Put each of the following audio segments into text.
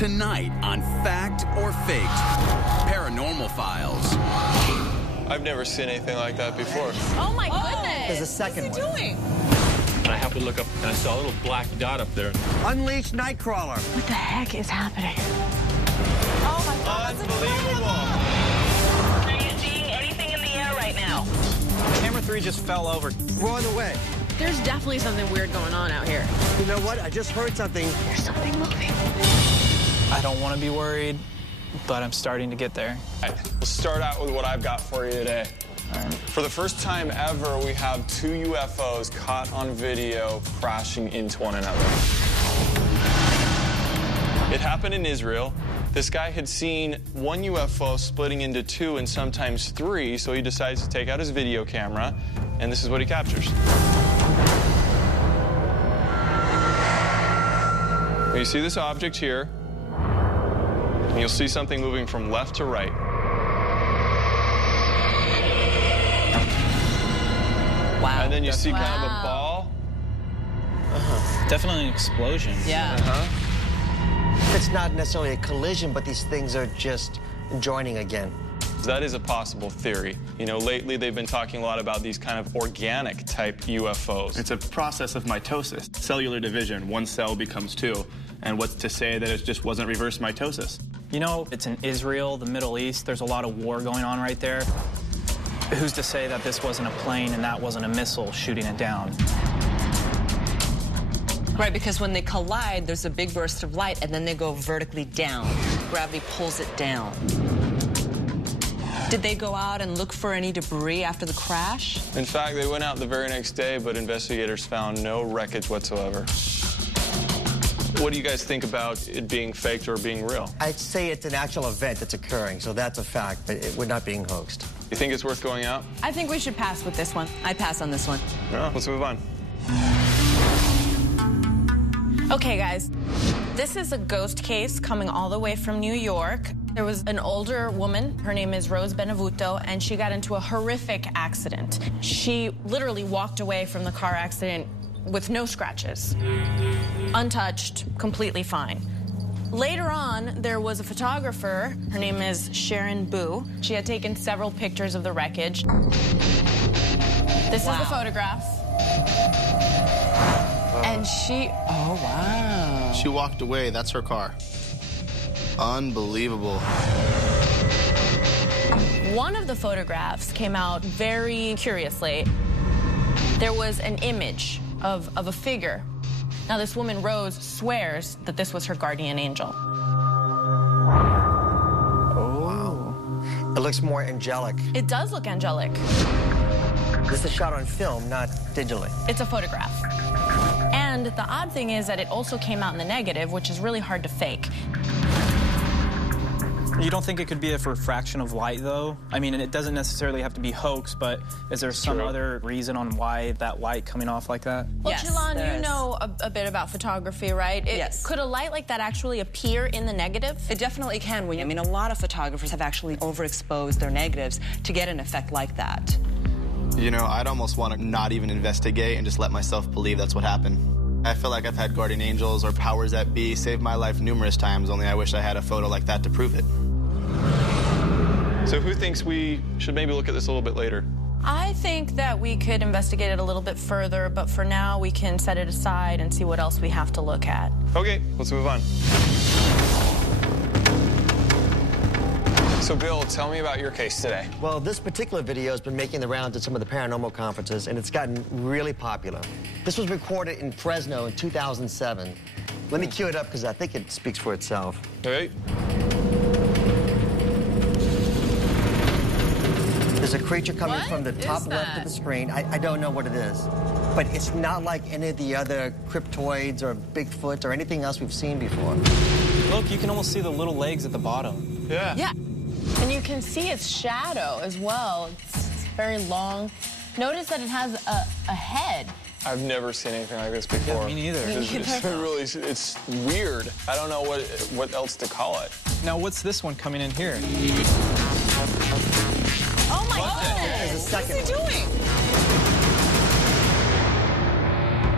Tonight on Fact or Faked, Paranormal Files. I've never seen anything like that before. Oh my goodness. There's a second one. What's he doing? And I happened to look up and I saw a little black dot up there. Unleashed Nightcrawler. What the heck is happening? Oh my God. Unbelievable. Are you seeing anything in the air right now? Camera 3 just fell over. We're on the way. There's definitely something weird going on out here. You know what? I just heard something. There's something moving. I don't want to be worried, but I'm starting to get there. All right, we'll start out with what I've got for you today. For the first time ever, we have two UFOs caught on video crashing into one another. It happened in Israel. This guy had seen one UFO splitting into two and sometimes three, so he decides to take out his video camera, and this is what he captures. You see this object here, and you'll see something moving from left to right. Wow. And then you see kind of a ball. Definitely an explosion. Yeah. It's not necessarily a collision, but these things are just joining again. That is a possible theory. You know, lately they've been talking a lot about these kind of organic type UFOs. It's a process of mitosis, cellular division. One cell becomes two. And what's to say that it just wasn't reverse mitosis? You know, it's in Israel, the Middle East. There's a lot of war going on right there. Who's to say that this wasn't a plane and that wasn't a missile shooting it down? Right, because when they collide, there's a big burst of light, and then they go vertically down. Gravity pulls it down. Did they go out and look for any debris after the crash? In fact, they went out the very next day, but investigators found no wreckage whatsoever. What do you guys think about it being faked or being real? I'd say it's an actual event that's occurring, so that's a fact, but we're not being hoaxed. You think it's worth going out? I think we should pass with this one. I'd pass on this one. No, let's move on. Okay, guys. This is a ghost case coming all the way from New York. There was an older woman, her name is Rose Benevuto, and she got into a horrific accident. She literally walked away from the car accident with no scratches. Untouched, completely fine. Later on, there was a photographer. Her name is Sharon Boo. She had taken several pictures of the wreckage. This is the photograph. And oh, wow. She walked away. That's her car. Unbelievable. One of the photographs came out very curiously. There was an image of a figure. Now, this woman, Rose, swears that this was her guardian angel. Oh. Wow. It looks more angelic. It does look angelic. This is shot on film, not digitally. It's a photograph. And the odd thing is that it also came out in the negative, which is really hard to fake. You don't think it could be a refraction of light, though? I mean, it doesn't necessarily have to be hoax, but is there some other reason on why that light coming off like that? Well, Yes, Jilan, there you is. know a bit about photography, right? Yes. Could a light like that actually appear in the negative? It definitely can. I mean, a lot of photographers have actually overexposed their negatives to get an effect like that. You know, I'd almost want to not even investigate and just let myself believe that's what happened. I feel like I've had guardian angels or powers that be save my life numerous times, only I wish I had a photo like that to prove it. So who thinks we should maybe look at this a little bit later? I think that we could investigate it a little bit further, but for now we can set it aside and see what else we have to look at. Okay, let's move on. So, Bill, tell me about your case today. Well, this particular video has been making the rounds at some of the paranormal conferences, and it's gotten really popular. This was recorded in Fresno in 2007. Let me cue it up because I think it speaks for itself. Okay. There's a creature coming What from the top is left of that? the screen. I don't know what it is, but it's not like any of the other cryptoids or Bigfoot or anything else we've seen before. Look, you can almost see the little legs at the bottom. Yeah. Yeah. And you can see its shadow as well. It's very long. Notice that it has a head. I've never seen anything like this before. Yeah, me neither. It's weird. I don't know what else to call it. Now, what's this one coming in here? Oh my goodness! There's a second What's he doing?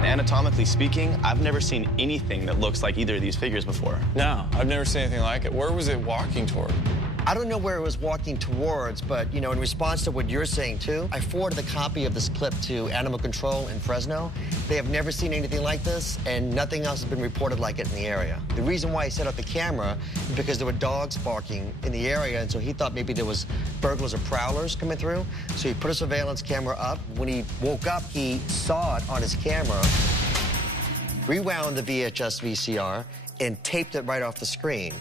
Anatomically speaking, I've never seen anything that looks like either of these figures before. No, I've never seen anything like it. Where was it walking toward? I don't know where it was walking towards, but, you know, in response to what you're saying, too, I forwarded a copy of this clip to Animal Control in Fresno. They have never seen anything like this, and nothing else has been reported like it in the area. The reason why he set up the camera is because there were dogs barking in the area, and so he thought maybe there was burglars or prowlers coming through. So he put a surveillance camera up. When he woke up, he saw it on his camera, rewound the VHS VCR, and taped it right off the screen.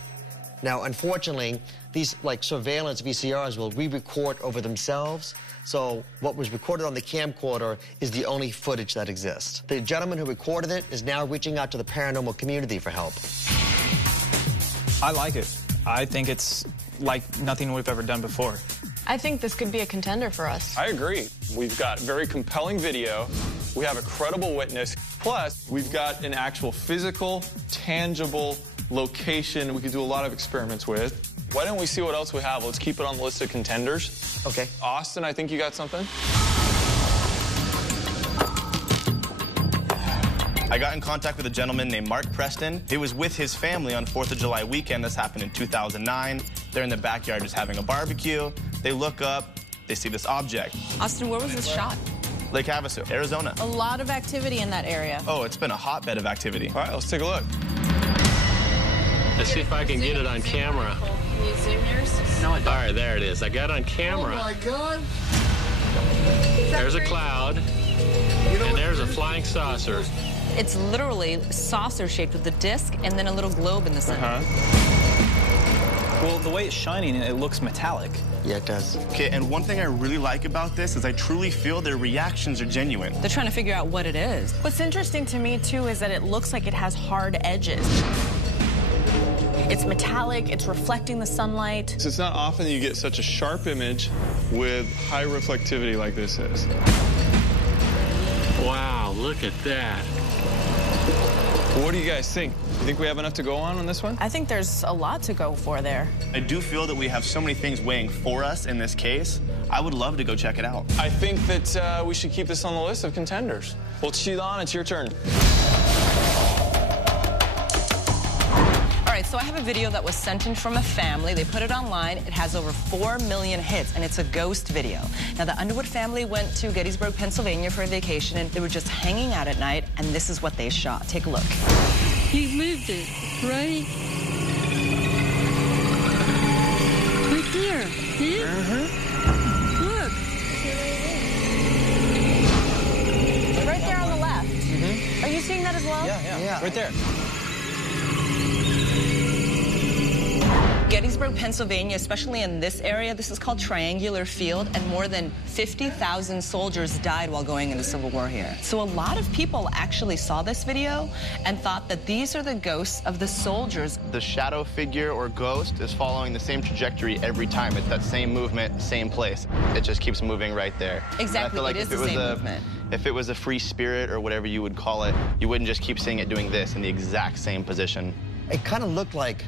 Now, unfortunately, these surveillance VCRs will re-record over themselves. So what was recorded on the camcorder is the only footage that exists. The gentleman who recorded it is now reaching out to the paranormal community for help. I like it. I think it's like nothing we've ever done before. I think this could be a contender for us. I agree. We've got very compelling video. We have a credible witness. Plus, we've got an actual physical, tangible location we could do a lot of experiments with. Why don't we see what else we have? Let's keep it on the list of contenders. Okay. Austin, I think you got something? I got in contact with a gentleman named Mark Preston. He was with his family on 4th of July weekend. This happened in 2009. They're in the backyard just having a barbecue. They look up, they see this object. Austin, where was this shot? Lake Havasu, Arizona. A lot of activity in that area. Oh, it's been a hotbed of activity. All right, let's take a look. Let's see if I can get it on camera. Can you zoom yours? No, all right, there it is. I got it on camera. Oh, my God. There's a cloud, and there's a flying saucer. It's literally saucer-shaped with a disc and then a little globe in the center. Well, the way it's shining, it looks metallic. Yeah, it does. Okay, and one thing I really like about this is I truly feel their reactions are genuine. They're trying to figure out what it is. What's interesting to me, too, is that it looks like it has hard edges. It's metallic, it's reflecting the sunlight. So it's not often that you get such a sharp image with high reflectivity like this is. Wow, look at that. What do you guys think? You think we have enough to go on this one? I think there's a lot to go for there. I do feel that we have so many things weighing for us in this case. I would love to go check it out. I think that we should keep this on the list of contenders. Well, Shilan, it's your turn. All right, so I have a video that was sent in from a family. They put it online. It has over 4 million hits, and it's a ghost video. Now, the Underwood family went to Gettysburg, Pennsylvania for a vacation, and they were just hanging out at night, and this is what they shot. Take a look. He moved it, right? Right there. See? Look. Right there on the left. Are you seeing that as well? Yeah. Right there. Gettysburg, Pennsylvania, especially in this area, this is called Triangular Field, and more than 50,000 soldiers died while going into Civil War here. So a lot of people actually saw this video and thought that these are the ghosts of the soldiers. The shadow figure or ghost is following the same trajectory every time. It's that same movement, same place. It just keeps moving right there. Exactly, I feel like it is the same movement. If it was a free spirit or whatever you would call it, you wouldn't just keep seeing it doing this in the exact same position. It kind of looked like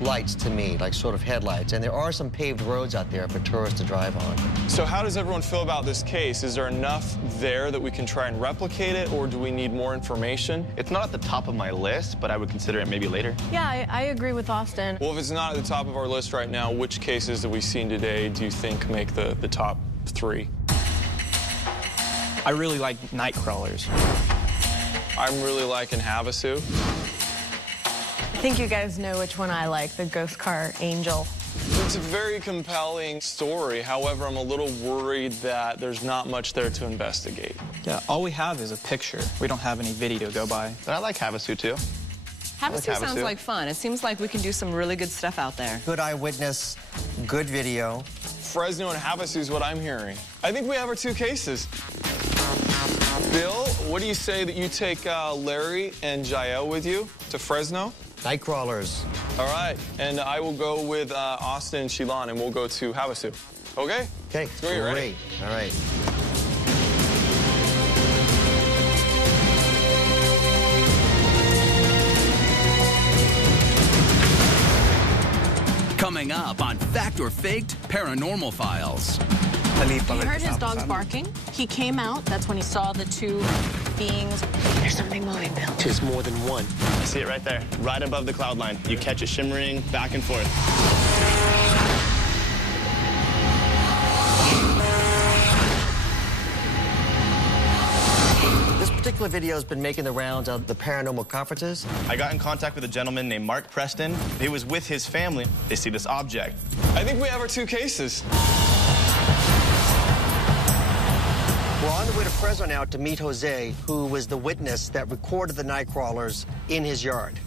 lights to me, like sort of headlights, and there are some paved roads out there for tourists to drive on. So how does everyone feel about this case? Is there enough there that we can try and replicate it, or do we need more information? It's not at the top of my list, but I would consider it maybe later. Yeah, I agree with Austin. Well, if it's not at the top of our list right now, which cases that we've seen today do you think make the top 3? I really like night crawlers. I'm really liking Havasu. I think you guys know which one I like, the ghost car angel. It's a very compelling story. However, I'm a little worried that there's not much there to investigate. Yeah, all we have is a picture. We don't have any video to go by. But I like Havasu too. Havasu sounds like fun. It seems like we can do some really good stuff out there. Good eyewitness, good video. Fresno and Havasu is what I'm hearing. I think we have our 2 cases. Bill, what do you say that you take Larry and Jael with you to Fresno? Night crawlers. All right, and I will go with Austin and Shilan, and we'll go to Havasu. Okay? Okay, great. All right. Coming up on Fact or Faked Paranormal Files. He heard his dogs barking. He came out. That's when he saw the 2 beings. There's something moving, Bill. There's more than one. I see it right there, right above the cloud line. You catch it shimmering back and forth. This particular video has been making the rounds of the paranormal conferences. I got in contact with a gentleman named Mark Preston. He was with his family. They see this object. I think we have our 2 cases. We're on the way to Fresno now to meet Jose, who was the witness that recorded the night crawlers in his yard.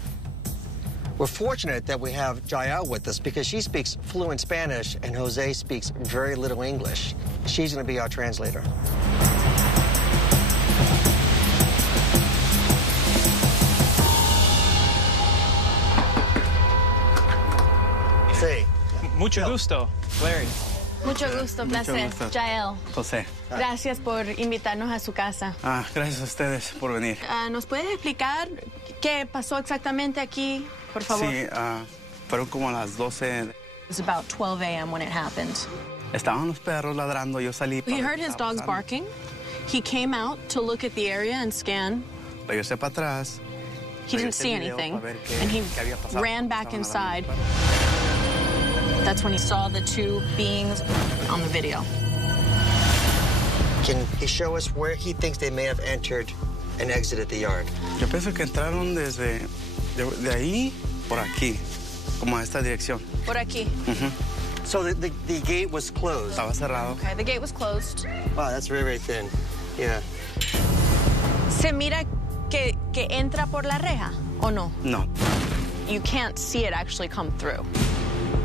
We're fortunate that we have Jael with us because she speaks fluent Spanish and Jose speaks very little English. She's going to be our translator. Sí. Mucho gusto, Larry. Mucho gusto, placer. Jael. José. Gracias por invitarnos a su casa. Gracias a ustedes por venir. ¿Nos puede explicar qué pasó exactamente aquí, por favor? Sí, fueron como a las 12. It was about 12 a.m. when it happened. Estaban los perros ladrando, yo salí. He heard his dogs barking. He came out to look at the area and scan. Regresé para atrás. He didn't see anything, and he ran back inside. That's when he saw the 2 beings on the video. Can he show us where he thinks they may have entered and exited the yard? Yo pienso que entraron desde de ahí por aquí, como a esta dirección. Por aquí. So the gate was closed. Estaba cerrado. Okay, the gate was closed. Wow, that's very, very thin. Yeah. ¿Se mira que entra por la reja o no? No. You can't see it actually come through.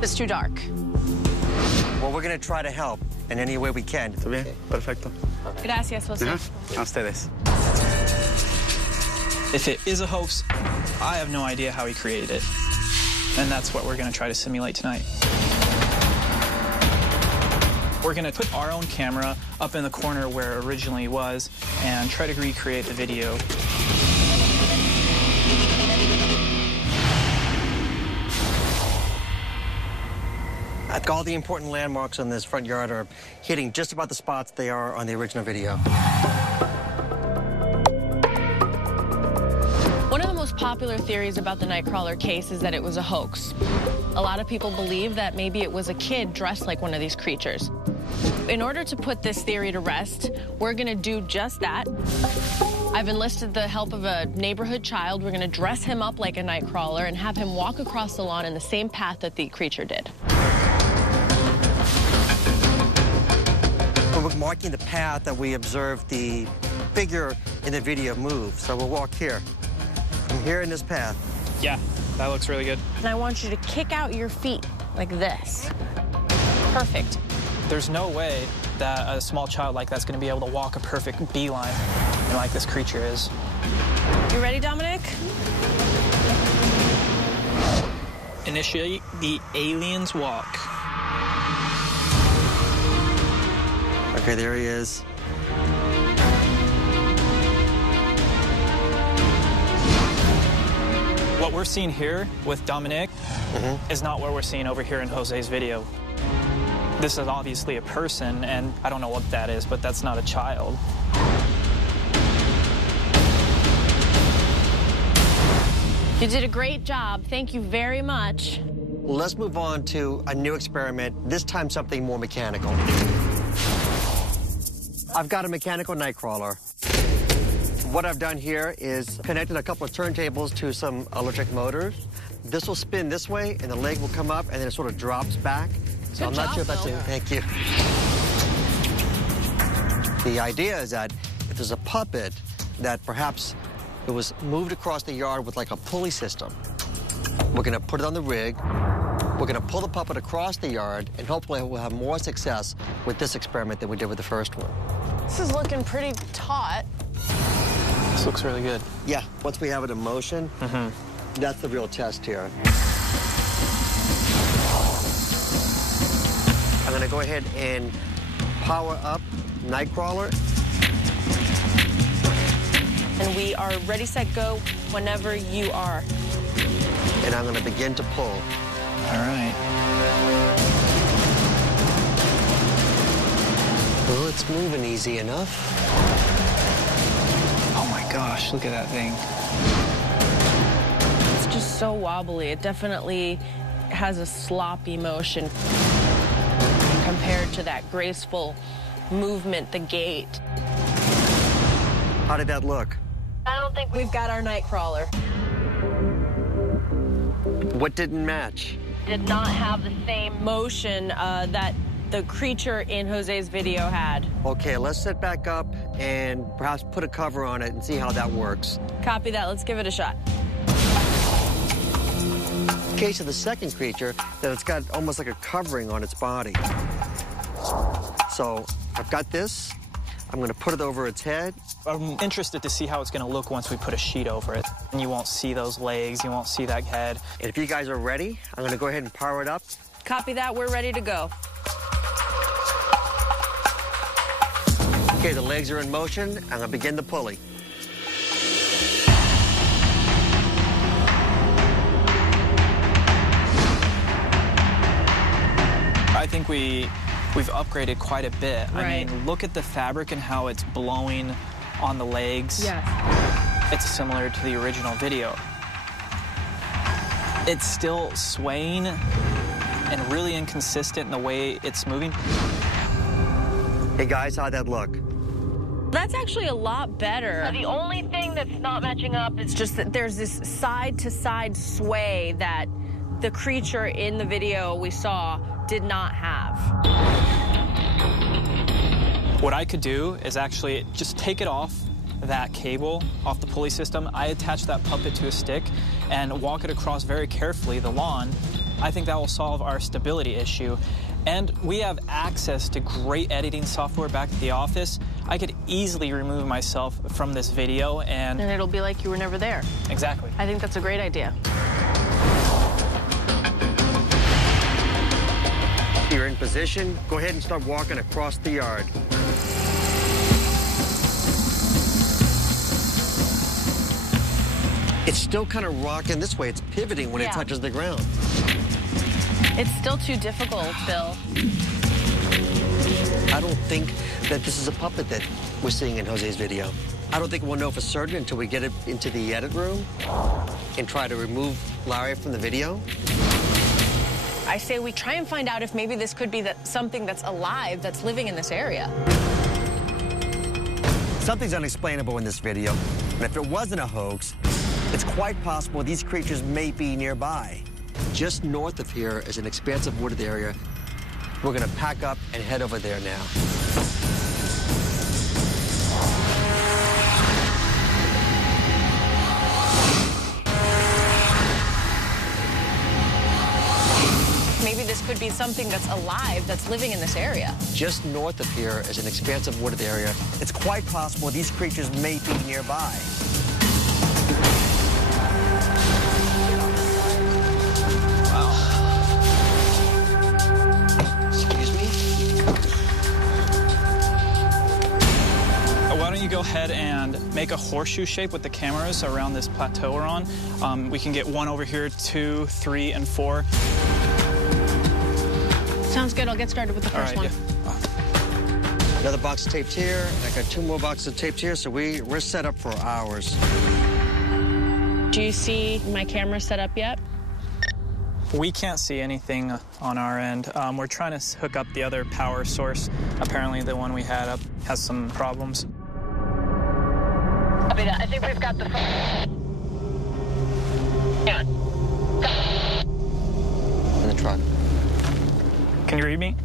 It's too dark. Well, we're going to try to help in any way we can. ¿Está bien? Perfecto. Gracias, José. A ustedes. If it is a hoax, I have no idea how he created it. And that's what we're going to try to simulate tonight. We're going to put our own camera up in the corner where it originally was and try to recreate the video. All the important landmarks on this front yard are hitting just about the spots they are on the original video. One of the most popular theories about the Nightcrawler case is that it was a hoax. A lot of people believe that maybe it was a kid dressed like one of these creatures. In order to put this theory to rest, we're going to do just that. I've enlisted the help of a neighborhood child. We're going to dress him up like a Nightcrawler and have him walk across the lawn in the same path that the creature did. We're marking the path that we observed the figure in the video move. So we'll walk here. From here in this path. Yeah, that looks really good. And I want you to kick out your feet like this. Perfect. There's no way that a small child like that's going to be able to walk a perfect beeline like this creature is. You ready, Dominic? Initiate the alien's walk. Okay, there he is. What we're seeing here with Dominic is not what we're seeing over here in Jose's video. This is obviously a person, and I don't know what that is, but that's not a child. You did a great job. Thank you very much. Let's move on to a new experiment, this time something more mechanical. I've got a mechanical nightcrawler. What I've done here is connected a couple of turntables to some electric motors. This will spin this way, and the leg will come up, and then it sort of drops back. So I'm not sure if that's it. Thank you. The idea is that if there's a puppet, that perhaps it was moved across the yard with like a pulley system. We're going to put it on the rig. We're going to pull the puppet across the yard, and hopefully we'll have more success with this experiment than we did with the first one. This is looking pretty taut. This looks really good. Yeah, once we have it in motion, that's the real test here. I'm going to go ahead and power up Nightcrawler. And we are ready, set, go whenever you are. And I'm going to begin to pull. All right. Well, it's moving easy enough. Oh, my gosh, look at that thing. It's just so wobbly. It definitely has a sloppy motion compared to that graceful movement, the gait. How did that look? I don't think we've got our night crawler. What didn't match? Did not have the same motion that the creature in Jose's video had. Okay, let's sit back up and perhaps put a cover on it and see how that works. Copy that. Let's give it a shot. In case of the second creature, that it's got almost like a covering on its body. So I've got this. I'm going to put it over its head. I'm interested to see how it's going to look once we put a sheet over it. And you won't see those legs, you won't see that head. And if you guys are ready, I'm going to go ahead and power it up. Copy that. We're ready to go. Okay, the legs are in motion. I'm going to begin the pulley. I think we've upgraded quite a bit. Right. I mean, look at the fabric and how it's blowing on the legs. Yes. It's similar to the original video. It's still swaying and really inconsistent in the way it's moving. Hey guys, how'd that look? That's actually a lot better. The only thing that's not matching up is just that there's this side-to-side sway that the creature in the video we saw did not have. What I could do is actually just take it off that cable, off the pulley system. I attach that puppet to a stick and walk it across very carefully the lawn. I think that will solve our stability issue. And we have access to great editing software back at the office. I could easily remove myself from this video and it'll be like you were never there. Exactly. I think that's a great idea. You're in position. Go ahead and start walking across the yard. It's still kind of rocking this way. It's pivoting when it touches the ground. It's still too difficult, Bill. I don't think that this is a puppet that we're seeing in Jose's video. I don't think we'll know for certain until we get it into the edit room and try to remove Larry from the video. I say we try and find out if maybe this could be something that's alive, that's living in this area. Something's unexplainable in this video. And if it wasn't a hoax, it's quite possible these creatures may be nearby. Just north of here is an expansive wooded area. We're going to pack up and head over there now. Maybe this could be something that's alive, that's living in this area. Just north of here is an expansive wooded area. It's quite possible these creatures may be nearby. Why don't you go ahead and make a horseshoe shape with the cameras around this plateau we're on. We can get 1 over here, 2, 3, and 4. Sounds good. I'll get started with the first one. Yeah. Another box of tapes here. I got 2 more boxes of tapes here, so we're set up for hours. Do you see my camera set up yet? We can't see anything on our end. We're trying to hook up the other power source. Apparently the one we had up has some problems. I think we've got the phone. Yeah. In the truck. Can you read me?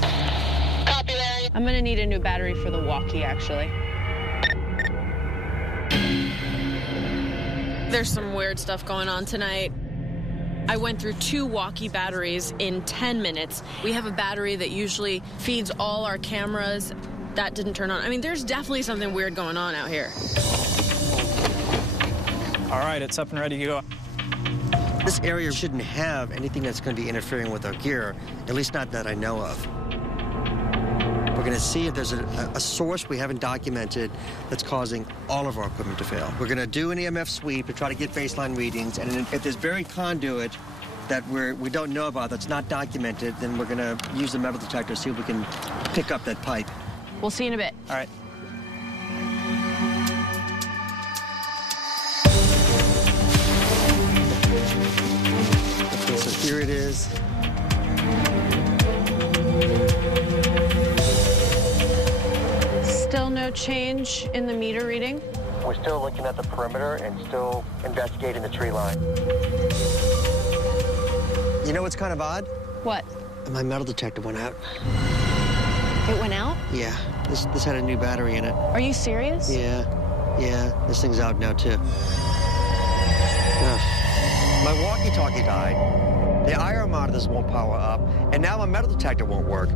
Copy, Larry. I'm gonna need a new battery for the walkie, actually. There's some weird stuff going on tonight. I went through 2 walkie batteries in 10 minutes. We have a battery that usually feeds all our cameras. That didn't turn on. I mean, there's definitely something weird going on out here. All right, it's up and ready to go. This area shouldn't have anything that's going to be interfering with our gear, at least not that I know of. We're going to see if there's a source we haven't documented that's causing all of our equipment to fail. We're going to do an EMF sweep to try to get baseline readings, and if there's buried conduit that we don't know about that's not documented, then we're going to use the metal detector to see if we can pick up that pipe. We'll see you in a bit. All right. no change in the meter reading? We're still looking at the perimeter and still investigating the tree line. You know what's kind of odd? What? My metal detector went out. It went out? Yeah, this had a new battery in it. Are you serious? Yeah, this thing's out now, too. Ugh. My walkie-talkie died. The IR monitors won't power up, and now my metal detector won't work.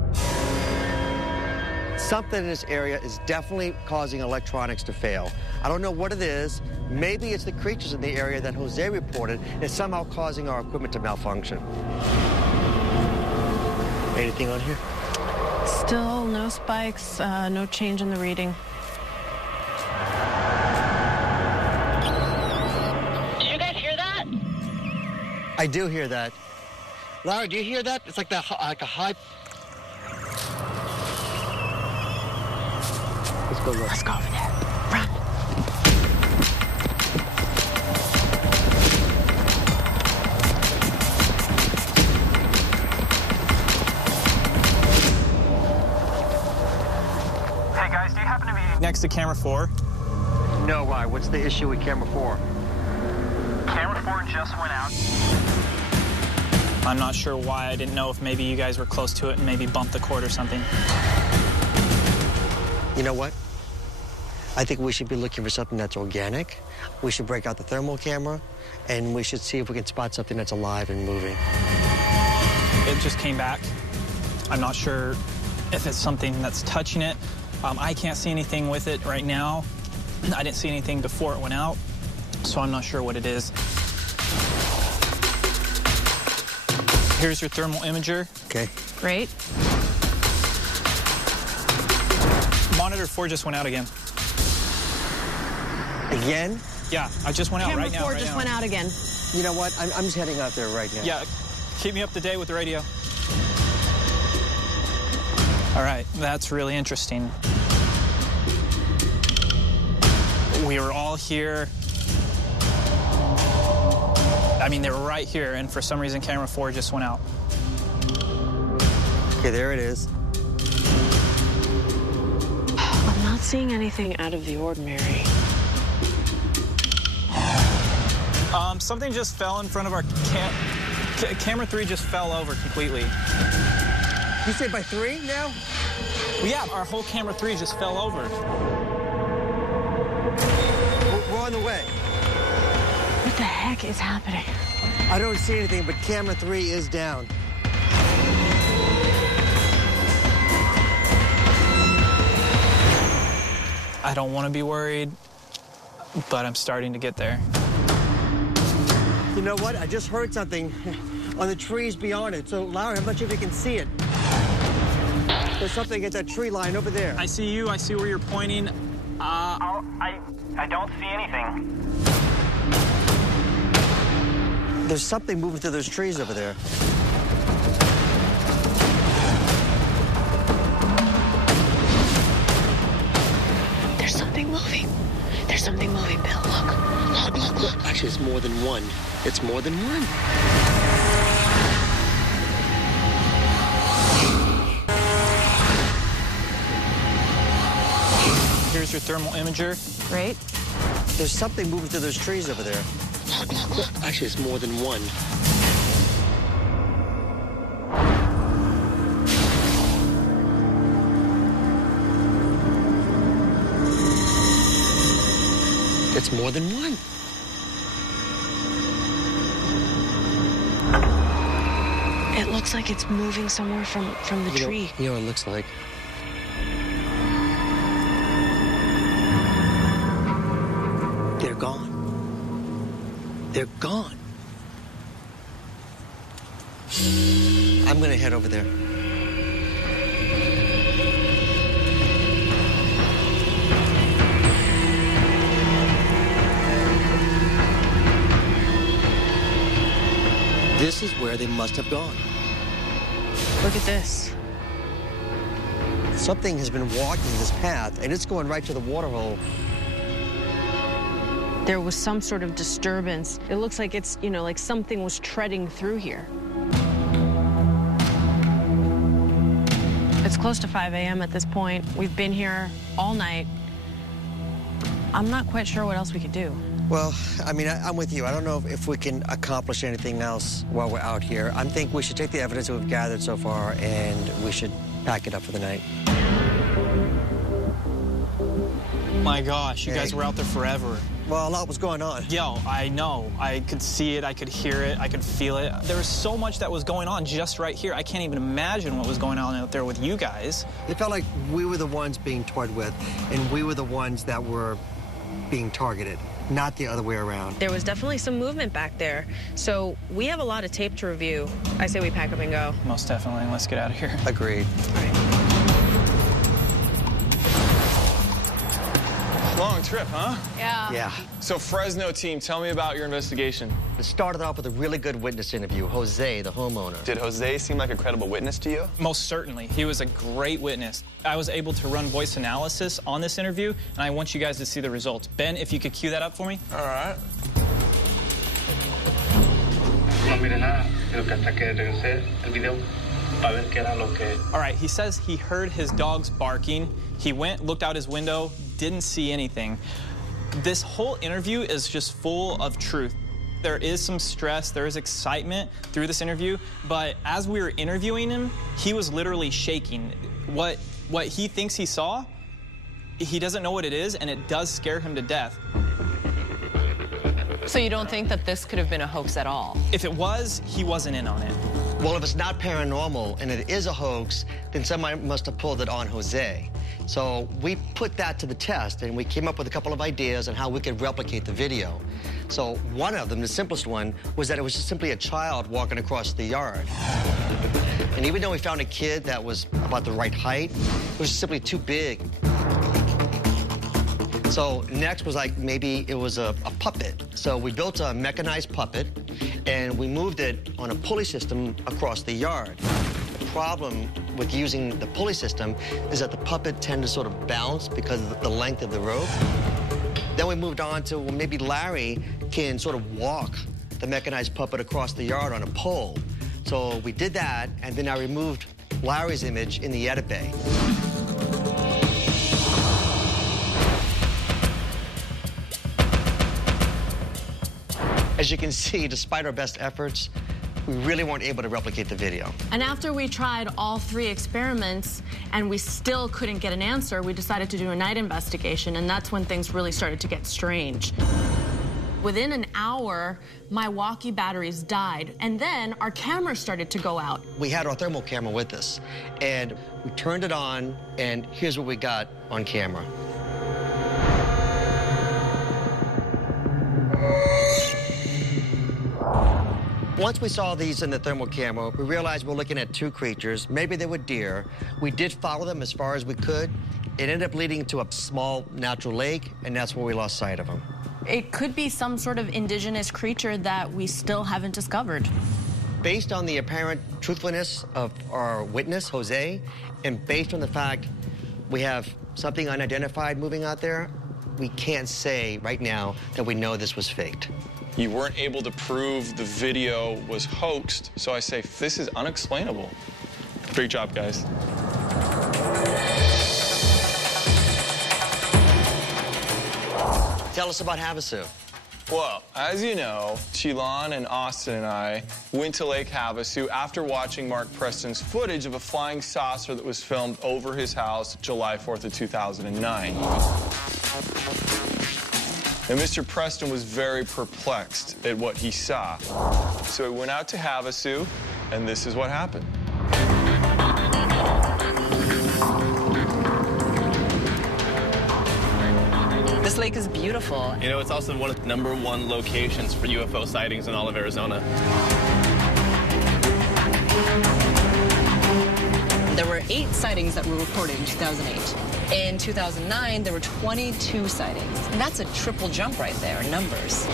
Something in this area is definitely causing electronics to fail. I don't know what it is. Maybe it's the creatures in the area that Jose reported is somehow causing our equipment to malfunction. Anything on here? Still no spikes, no change in the reading. Did you guys hear that? I do hear that. Laura, do you hear that? It's like a high... Let's go look. Let's go over there. Run. Hey guys, do you happen to be next to camera 4? No, why? What's the issue with camera 4? Camera 4 just went out. I'm not sure why. I didn't know if maybe you guys were close to it and maybe bumped the cord or something. You know what? I think we should be looking for something that's organic. We should break out the thermal camera, and we should see if we can spot something that's alive and moving. It just came back. I'm not sure if it's something that's touching it. I can't see anything with it right now. I didn't see anything before it went out, so I'm not sure what it is. Here's your thermal imager. Okay. Great. Monitor 4 just went out again. Again? Yeah, I just went out right now. Camera 4 just went out again. You know what? I'm just heading out there right now. Yeah, keep me up to date with the radio. All right, that's really interesting. We were all here. I mean, they were right here, and for some reason, camera 4 just went out. Okay, there it is. I'm not seeing anything out of the ordinary. Something just fell in front of our camera 3 just fell over completely. You said by 3 now? Well, yeah, our whole camera 3 just fell over. We're on the way. What the heck is happening? I don't see anything, but camera 3 is down. I don't want to be worried, but I'm starting to get there. You know what? I just heard something on the trees beyond it. So, Laura, how much of you can see it? There's something at that tree line over there. I see you. I see where you're pointing. I don't see anything. There's something moving through those trees over there. There's something moving. There's something moving, Bill. Look. Look. Actually, it's more than one. It's more than one. Here's your thermal imager. Great. There's something moving through those trees over there. Look. Actually, it's more than one. It's more than one. It looks like it's moving somewhere from the tree. You know what it looks like? They're gone. They're gone. I'm gonna head over there. This is where they must have gone. Look at this. Something has been walking this path, and it's going right to the waterhole. There was some sort of disturbance. It looks like it's, like something was treading through here. It's close to 5 a.m. at this point. We've been here all night. I'm not quite sure what else we could do. Well, I mean, I'm with you. I don't know if we can accomplish anything else while we're out here. I think we should take the evidence that we've gathered so far, and we should pack it up for the night. My gosh, you guys were out there forever. Well, a lot was going on. Yo, I know. I could see it, I could hear it, I could feel it. There was so much that was going on just right here. I can't even imagine what was going on out there with you guys. It felt like we were the ones being toyed with, and we were the ones that were being targeted, not the other way around. There was definitely some movement back there, so we have a lot of tape to review. I say we pack up and go. Most definitely. Let's get out of here. Agreed. All right. Long trip, huh? Yeah. Yeah. So Fresno team, tell me about your investigation. It started off with a really good witness interview, Jose, the homeowner. Did Jose seem like a credible witness to you? Most certainly. He was a great witness. I was able to run voice analysis on this interview, and I want you guys to see the results. Ben, if you could cue that up for me. All right. No mire nada, pero que hasta que regresé el video para ver qué era lo que... All right, he says he heard his dogs barking. He went, looked out his window, didn't see anything. This whole interview is just full of truth. There is some stress, there is excitement through this interview, but as we were interviewing him, he was literally shaking. What he thinks he saw, he doesn't know what it is, and it does scare him to death. So you don't think that this could have been a hoax at all? If it was, he wasn't in on it. Well, if it's not paranormal and it is a hoax, then somebody must have pulled it on Jose. So we put that to the test, and we came up with a couple of ideas on how we could replicate the video. So one of them, the simplest one, was that it was just simply a child walking across the yard. And even though we found a kid that was about the right height, it was just simply too big. So next was like maybe it was a puppet. So we built a mechanized puppet, and we moved it on a pulley system across the yard. The problem with using the pulley system is that the puppet tend to sort of bounce because of the length of the rope. Then we moved on to, well, maybe Larry can sort of walk the mechanized puppet across the yard on a pole. So we did that, and then I removed Larry's image in the edit bay. As you can see, despite our best efforts, we really weren't able to replicate the video. And after we tried all 3 experiments and we still couldn't get an answer, we decided to do a night investigation, and that's when things really started to get strange. Within an hour, my walkie batteries died, and then our camera started to go out. We had our thermal camera with us, and we turned it on, and here's what we got on camera. Once we saw these in the thermal camera, we realized we're looking at 2 creatures. Maybe they were deer. We did follow them as far as we could. It ended up leading to a small natural lake, and that's where we lost sight of them. It could be some sort of indigenous creature that we still haven't discovered. Based on the apparent truthfulness of our witness, Jose, and based on the fact we have something unidentified moving out there, we can't say right now that we know this was faked. You weren't able to prove the video was hoaxed, so I say this is unexplainable. Great job, guys. Tell us about Havasu. Well, as you know, Chilon and Austin and I went to Lake Havasu after watching Mark Preston's footage of a flying saucer that was filmed over his house July 4th of 2009. And Mr. Preston was very perplexed at what he saw. So he went out to Havasu, and this is what happened. This lake is beautiful. You know, it's also one of the #1 locations for UFO sightings in all of Arizona. There were 8 sightings that were reported in 2008. In 2009, there were 22 sightings. And that's a triple jump right there in numbers.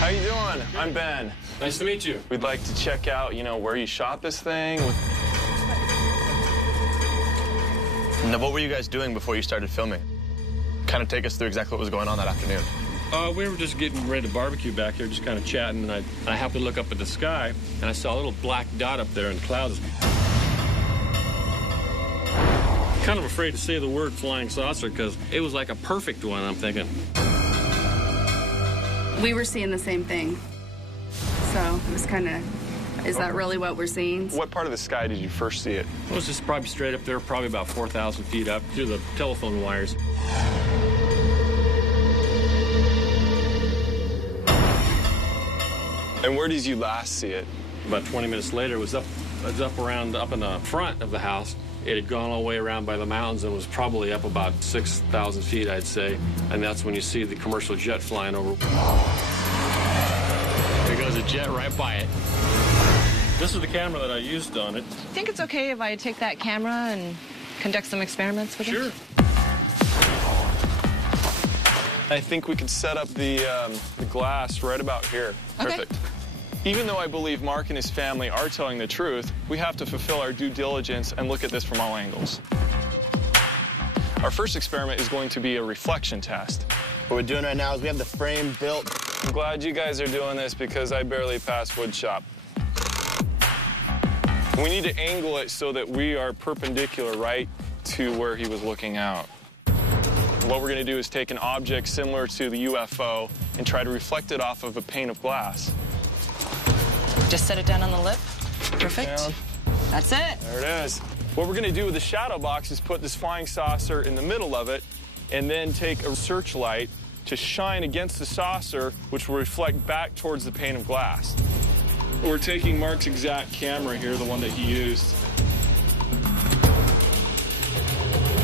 How you doing? I'm Ben. Nice to meet you. We'd like to check out, where you shot this thing. Now, what were you guys doing before you started filming? Kind of take us through exactly what was going on that afternoon. We were just getting ready to barbecue back here, just kind of chatting, and I happened to look up at the sky, and I saw a little black dot up there in the clouds. Kind of afraid to say the word flying saucer because it was like a perfect one, I'm thinking. We were seeing the same thing. So it was kind of, is that really what we're seeing? What part of the sky did you first see it? It was just probably straight up there, probably about 4,000 feet up through the telephone wires. And where did you last see it? About 20 minutes later, it was up in the front of the house. It had gone all the way around by the mountains and was probably up about 6,000 feet, I'd say. And that's when you see the commercial jet flying over. There goes a jet right by it. This is the camera that I used on it. Think it's okay if I take that camera and conduct some experiments with it? Sure. I think we could set up the glass right about here. Okay. Perfect. Even though I believe Mark and his family are telling the truth, we have to fulfill our due diligence and look at this from all angles. Our first experiment is going to be a reflection test. What we're doing right now is we have the frame built. I'm glad you guys are doing this because I barely passed wood shop. We need to angle it so that we are perpendicular right to where he was looking out. What we're going to do is take an object similar to the UFO and try to reflect it off of a pane of glass. Just set it down on the lip. Perfect. Down. That's it. There it is. What we're going to do with the shadow box is put this flying saucer in the middle of it and then take a searchlight to shine against the saucer, which will reflect back towards the pane of glass. We're taking Mark's exact camera here, the one that he used.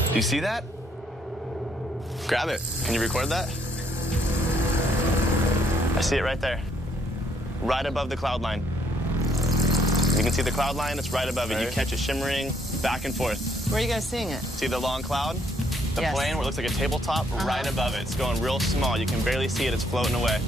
Do you see that? Grab it. Can you record that? I see it right there. Right above the cloud line. You can see the cloud line, it's right above it. You catch it shimmering back and forth. Where are you guys seeing it? See the long cloud? The Yes. plane where it looks like a tabletop, right above it. It's going real small. You can barely see it, it's floating away.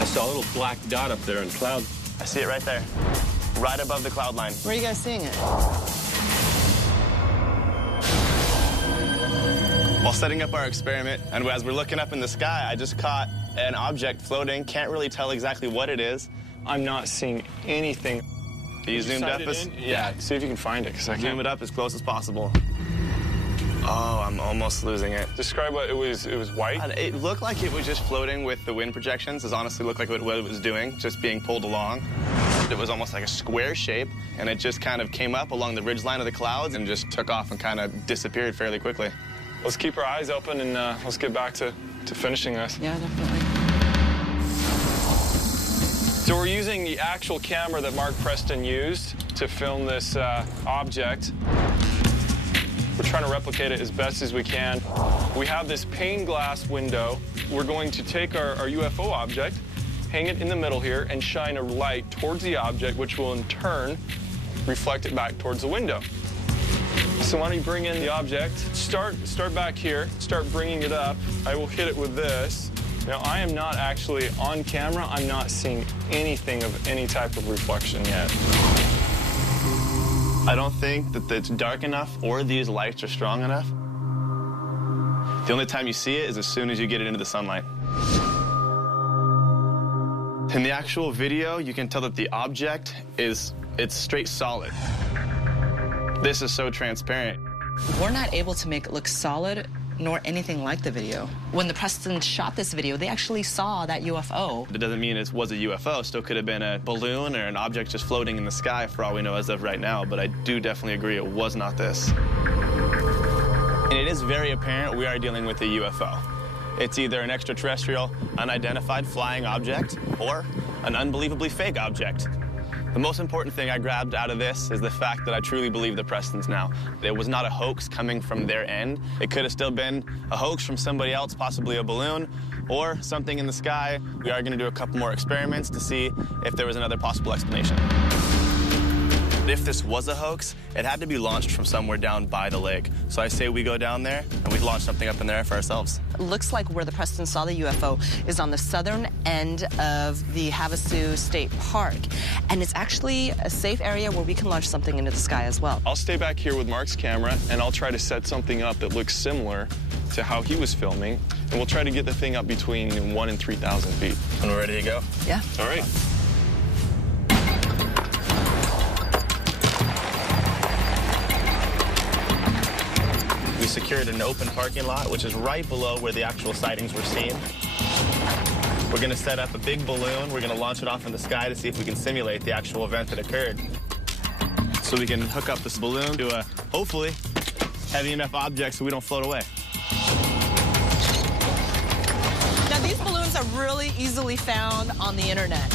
I saw a little black dot up there in the clouds. I see it right there. Right above the cloud line. Where are you guys seeing it? While setting up our experiment, and as we're looking up in the sky, I just caught an object floating. Can't really tell exactly what it is. I'm not seeing anything. You zoomed up as... Yeah, see if you can find it, because I Zoom can't. it up as close as possible. Oh, I'm almost losing it. Describe what it was white? It looked like it was just floating with the wind projections. It honestly looked like what it was doing, just being pulled along. It was almost like a square shape, and it just kind of came up along the ridgeline of the clouds and just took off and kind of disappeared fairly quickly. Let's keep our eyes open and let's get back to finishing this. Yeah, definitely. So we're using the actual camera that Mark Preston used to film this object. We're trying to replicate it as best as we can. We have this pane glass window. We're going to take our UFO object, hang it in the middle here, and shine a light towards the object, which will in turn reflect it back towards the window. So why don't you bring in the object, start back here, start bringing it up. I will hit it with this. Now, I am not actually on camera. I'm not seeing anything of any type of reflection yet. I don't think that it's dark enough or these lights are strong enough. The only time you see it is as soon as you get it into the sunlight. In the actual video, you can tell that the object it's straight solid. This is so transparent. We're not able to make it look solid nor anything like the video. When the Prestons shot this video, they actually saw that UFO. It doesn't mean it was a UFO. Still could have been a balloon or an object just floating in the sky for all we know as of right now, but I do definitely agree it was not this. And it is very apparent we are dealing with a UFO. It's either an extraterrestrial, unidentified flying object or an unbelievably fake object. The most important thing I grabbed out of this is the fact that I truly believe the Prestons now. It was not a hoax coming from their end. It could have still been a hoax from somebody else, possibly a balloon, or something in the sky. We are going to do a couple more experiments to see if there was another possible explanation. If this was a hoax, it had to be launched from somewhere down by the lake. So I say we go down there and we launch something up in there for ourselves. It looks like where the Preston saw the UFO is on the southern end of the Havasu State Park. And it's actually a safe area where we can launch something into the sky as well. I'll stay back here with Mark's camera, and I'll try to set something up that looks similar to how he was filming, and we'll try to get the thing up between 1,000 and 3,000 feet. And we're ready to go? Yeah. All right. We secured an open parking lot, which is right below where the actual sightings were seen. We're going to set up a big balloon. We're going to launch it off in the sky to see if we can simulate the actual event that occurred. So we can hook up this balloon to a, hopefully, heavy enough object so we don't float away. Now, these balloons are really easily found on the internet.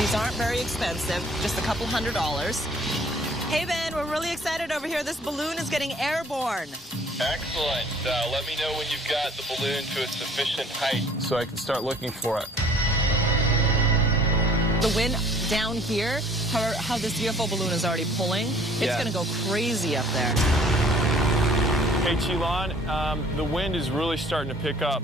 These aren't very expensive, just a couple $100s. Hey, Ben, we're really excited over here. This balloon is getting airborne. Excellent. Let me know when you've got the balloon to a sufficient height so I can start looking for it. The wind down here, how this UFO balloon is already pulling, it's going to go crazy up there. Hey, Chilan, the wind is really starting to pick up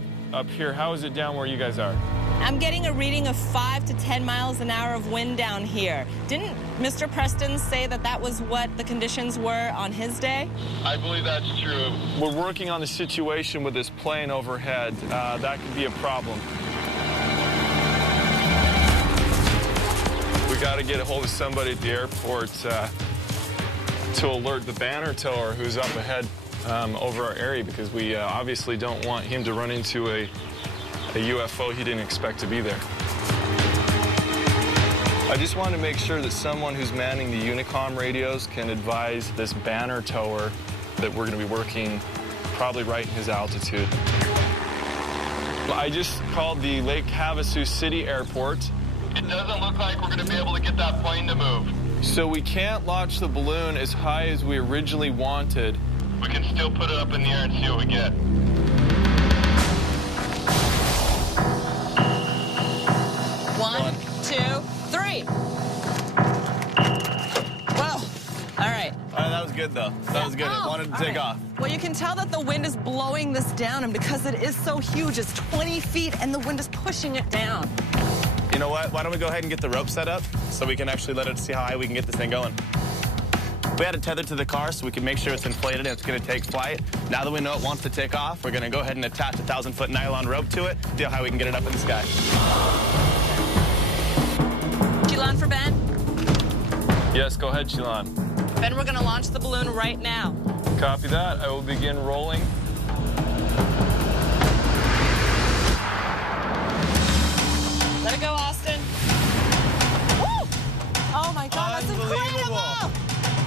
here. How is it down where you guys are? I'm getting a reading of 5 to 10 miles an hour of wind down here. Didn't Mr. Preston say that that was what the conditions were on his day? I believe that's true. We're working on the situation with this plane overhead. That could be a problem. We got to get a hold of somebody at the airport to alert the banner tower who's up ahead over our area, because we obviously don't want him to run into a UFO he didn't expect to be there. I just want to make sure that someone who's manning the Unicom radios can advise this banner tower that we're going to be working probably right in his altitude. I just called the Lake Havasu City Airport. It doesn't look like we're going to be able to get that plane to move. So we can't launch the balloon as high as we originally wanted. We can still put it up in the air and see what we get. One, 2, 3. Whoa. All right. That was good, though. That was good. It wanted to take off. Well, you can tell that the wind is blowing this down, and because it is so huge, it's 20 feet, and the wind is pushing it down. You know what? Why don't we go ahead and get the rope set up so we can actually let it see how high we can get this thing going. We had it tethered to the car so we can make sure it's inflated and it's going to take flight. Now that we know it wants to take off, we're going to go ahead and attach a 1,000-foot nylon rope to it, see how we can get it up in the sky. Chilan for Ben? Yes, go ahead, Chilan. Ben, we're going to launch the balloon right now. Copy that. I will begin rolling. Let it go, Austin. Woo! Oh, my God, that's incredible.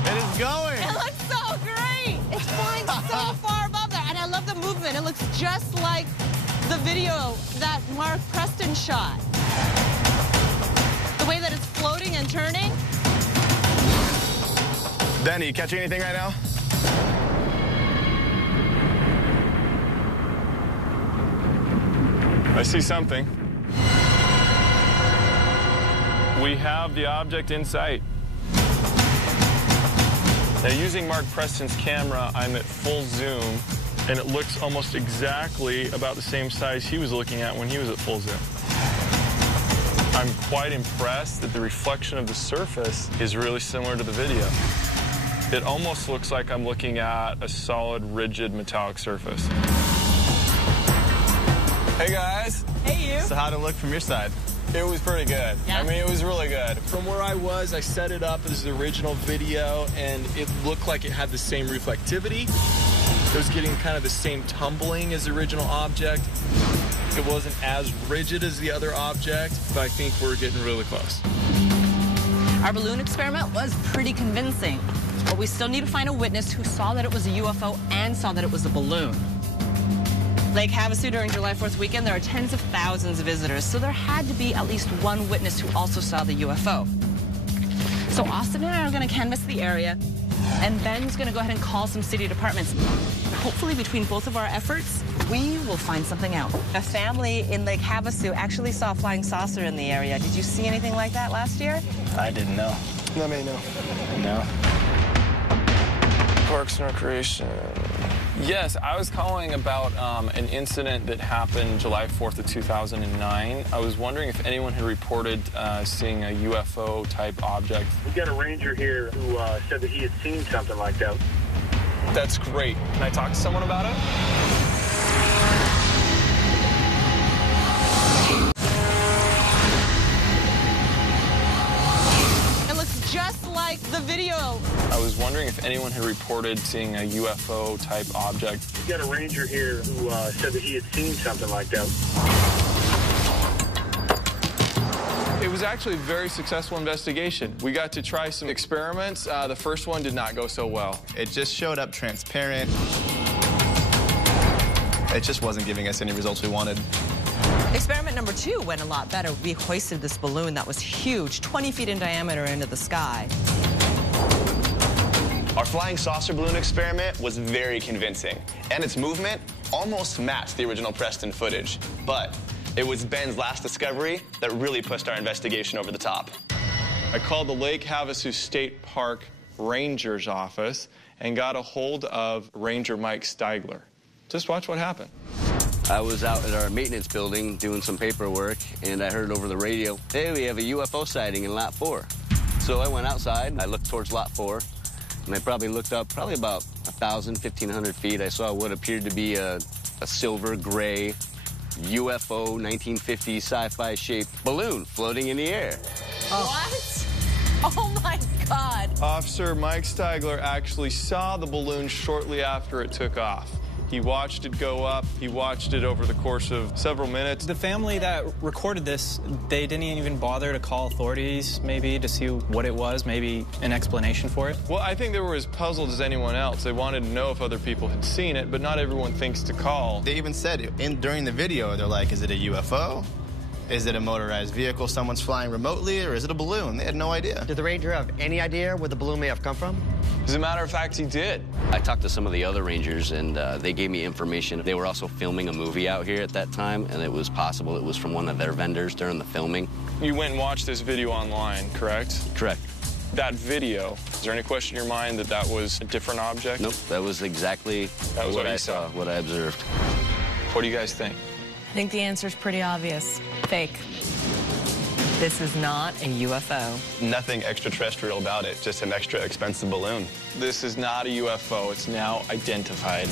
It is going. It looks so great. It's flying so far above there, and I love the movement. It looks just like the video that Mark Preston shot. The way that it's floating and turning. Denny, you catching anything right now? I see something. We have the object in sight. Now, using Mark Preston's camera, I'm at full zoom, and it looks almost exactly about the same size he was looking at when he was at full zoom. I'm quite impressed that the reflection of the surface is really similar to the video. It almost looks like I'm looking at a solid, rigid, metallic surface. Hey, guys. Hey, you. So how'd it look from your side? It was pretty good. Yeah. I mean, it was really good. From where I was, I set it up as the original video, and it looked like it had the same reflectivity. It was getting kind of the same tumbling as the original object. It wasn't as rigid as the other object, but I think we're getting really close. Our balloon experiment was pretty convincing, but we still need to find a witness who saw that it was a UFO and saw that it was a balloon. Lake Havasu during July 4th weekend, there are tens of thousands of visitors, so there had to be at least one witness who also saw the UFO. So Austin and I are going to canvass the area, And Ben's gonna go ahead and call some city departments. Hopefully, between both of our efforts, we will find something out. A family in Lake Havasu actually saw a flying saucer in the area. Did you see anything like that last year? I didn't know. No, me, no. No. Parks and Recreation. Yes, I was calling about an incident that happened July 4th of 2009. I was wondering if anyone had reported seeing a UFO-type object. We got a ranger here who said that he had seen something like that. That's great. Can I talk to someone about it? It looks just like the video. I was wondering if anyone had reported seeing a UFO-type object. We got a ranger here who said that he had seen something like that. It was actually a very successful investigation. We got to try some experiments. The first one did not go so well. It just showed up transparent. It just wasn't giving us any results we wanted. Experiment number 2 went a lot better. We hoisted this balloon that was huge, 20 feet in diameter, into the sky. Our flying saucer balloon experiment was very convincing, and its movement almost matched the original Preston footage. But it was Ben's last discovery that really pushed our investigation over the top. I called the Lake Havasu State Park Ranger's office and got a hold of Ranger Mike Steigler. Just watch what happened. I was out at our maintenance building doing some paperwork, and I heard over the radio, hey, we have a UFO sighting in Lot 4. So I went outside, I looked towards Lot 4, and I probably looked up about 1,000, 1,500 feet. I saw what appeared to be a silver gray UFO 1950s sci-fi shaped balloon floating in the air. What? Oh my God. Officer Mike Steigler actually saw the balloon shortly after it took off. He watched it go up. He watched it over the course of several minutes. The family that recorded this, they didn't even bother to call authorities, maybe, to see what it was, maybe an explanation for it? Well, I think they were as puzzled as anyone else. They wanted to know if other people had seen it, but not everyone thinks to call. They even said during the video, they're like, is it a UFO? Is it a motorized vehicle someone's flying remotely, or is it a balloon? They had no idea. Did the ranger have any idea where the balloon may have come from? As a matter of fact, he did. I talked to some of the other rangers, and they gave me information. They were also filming a movie out here at that time, and it was possible it was from one of their vendors during the filming. You went and watched this video online, correct? Correct. That video, is there any question in your mind that that was a different object? Nope, that was exactly what I saw, what I observed. What do you guys think? I think the answer's pretty obvious. Fake. This is not a UFO. Nothing extraterrestrial about it, just an extra expensive balloon. This is not a UFO. It's now identified.